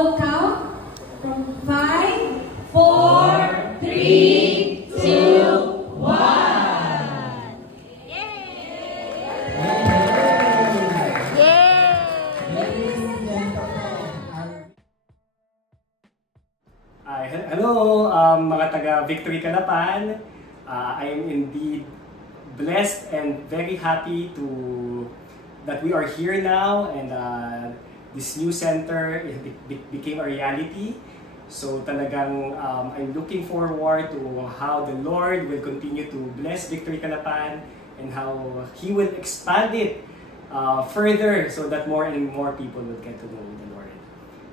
will count from 5, 4, 3, 2, 1. Hello, mga taga Victory Calapan. I am indeed blessed and very happy that we are here now, and this new center became a reality. So talagang I'm looking forward to how the Lord will continue to bless Victory Calapan and how He will expand it further so that more and more people will get to know the Lord.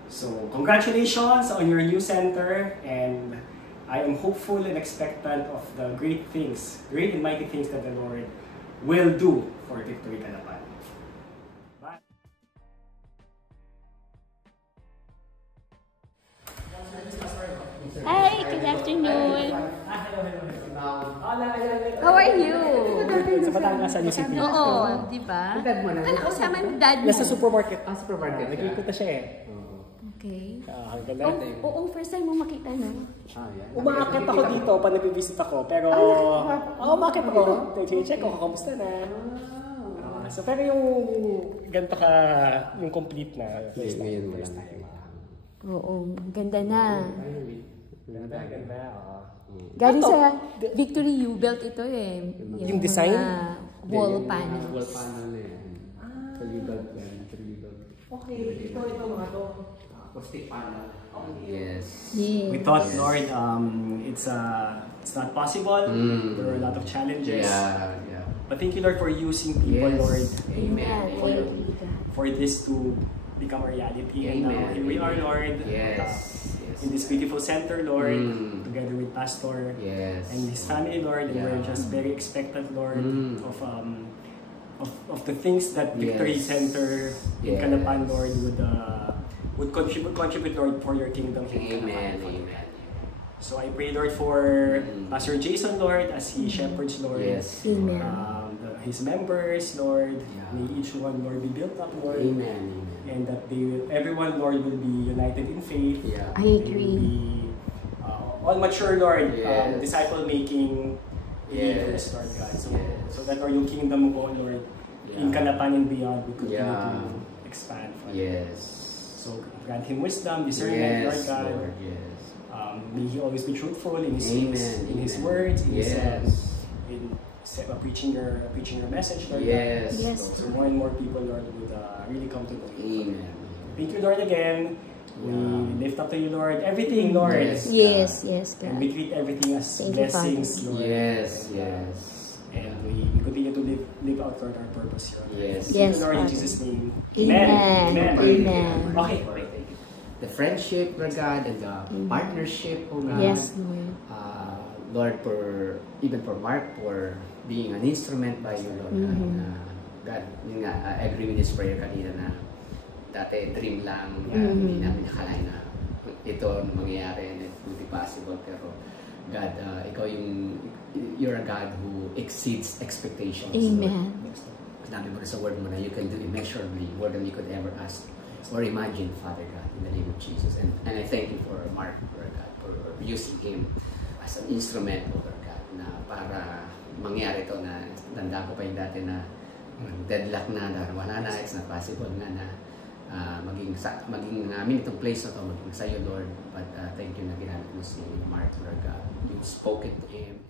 So congratulations on your new center, and I am hopeful and expectant of the great and mighty things that the Lord will do for Victory Calapan. Bye. Hi, good afternoon. How are you? Sa Batangas, sa City. Oo, di ba? Kala ko sama ng dad mo. Nasa supermarket. Supermarket. Nagkikita siya eh. Okay. Ganda. Oo, first time mo makita na. Umaakit ako dito pag nag-visit ako, pero umaakit ako. Check ko, kamusta na. So, pero yung ganito ka, yung complete na first time. Oo, ganda na. Ganda. Galing sa Victory, you built ito eh. Yung design? Wall panels. Wall panel na yan. So, you built yan. Okay, ito mga to. Acoustic panel. Yes. We thought, Lord, it's not possible. There are a lot of challenges. Yeah. But thank you, Lord, for using people, Lord. Amen. For this to become a reality. Amen. And here we are, Lord. Yes. In this beautiful center, Lord, together with Pastor and his family, Lord. And we're just very expectant, Lord, of the things that Victory Center in Calapan, Lord, would contribute, Lord, for your kingdom. Amen. So I pray, Lord, for Pastor Jason, Lord, as he shepherds, Lord. Yes. His members, Lord. May each one, Lord, be built up, Lord. Amen. And that everyone, Lord, will be united in faith. I agree. Be all mature, Lord, disciple-making believers, Lord God. So that, Lord, yung kingdom mo, Lord, in Calapan and beyond, we continue to expand. So grant him wisdom, discernment, Lord God. Lord, may he always be truthful in his words, in his preaching your message, Lord God. So more and more people, Lord, would really come to know you. Amen. Thank you, Lord, again. We lift up to you, Lord, everything, Lord. Yes, God. And we treat everything as blessings, Lord. Yes. And we continue to live out, Lord, our purpose here. Yes. Thank you, Lord, in Jesus' name. Amen. Okay. The friendship, Lord God, and the partnership, oh God. Yes, Lord. Lord, even for Mark, for being an instrument by you, Lord God. Yun nga, I agree with this prayer kanina na dati dream lang, hindi namin nakalain na ito mangyayari and it will be possible. Pero God, you're a God who exceeds expectations. Amen. Sinabi mo na sa word mo na you can do immeasurably more than you could ever ask or imagine, Father God, in the name of Jesus. And I thank you for Mark, Lord God, for using him as an instrument, Lord God, na para mangyari ito na tanda ko pa yung dati na deadlock na, wala na, it's not possible na maging namin itong place na ito, maging sa'yo, Lord. But thank you na ginamit mo si Mark, Lord God. You spoke it to him.